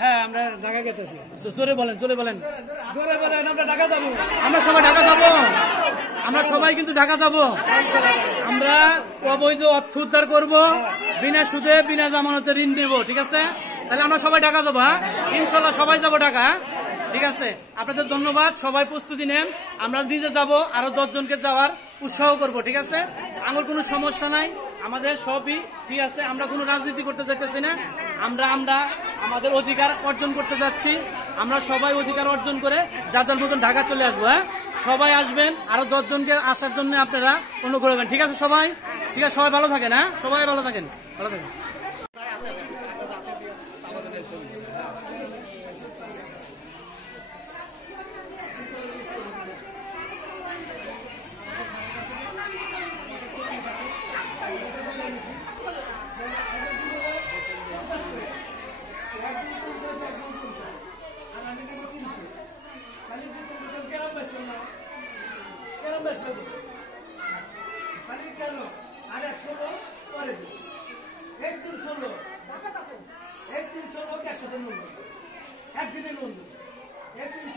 হ্যাঁ আমরা ঢাকা গেতেছি। জোরে বলেন, জোরে বলেন, জোরে বলেন। আমরা ঢাকা যাবো, আমরা সবাই ঢাকা যাবো, আমরা সবাই কিন্তু ঢাকা যাবো। আমরা অবৈধ অর্থ উদ্ধার করবো, বিনা সুদে বিনা জামানতে ঋণ নেবো। ঠিক আছে, তাহলে আমরা সবাই ঢাকা যাবো। হ্যাঁ ইনশাল্লাহ সবাই যাবো ঢাকা। ঠিক আছে, আপনাদের ধন্যবাদ। সবাই প্রস্তুতি নেন, আমরা নিজে যাব, আরো 10 জনকে যাওয়ার উৎসাহ করব। ঠিক আছে, আমার কোনো সমস্যা নাই, আমাদের সবই ঠিক আছে। আমরা কোনো রাজনীতি করতে চাইতেছি না, আমরা আমাদের অধিকার অর্জন করতে যাচ্ছি। আমরা সবাই অধিকার অর্জন করে যার যার মতন ঢাকা চলে আসবো। হ্যাঁ সবাই আসবেন, আরো 10 জনকে আসার জন্য আপনারা অনুরোধ করবেন। ঠিক আছে সবাই, ঠিক আছে সবাই ভালো থাকেন। হ্যাঁ সবাই ভালো থাকেন, ভালো থাকেন। একদিনের বন্ধু, একদিনের বন্ধু, একদিন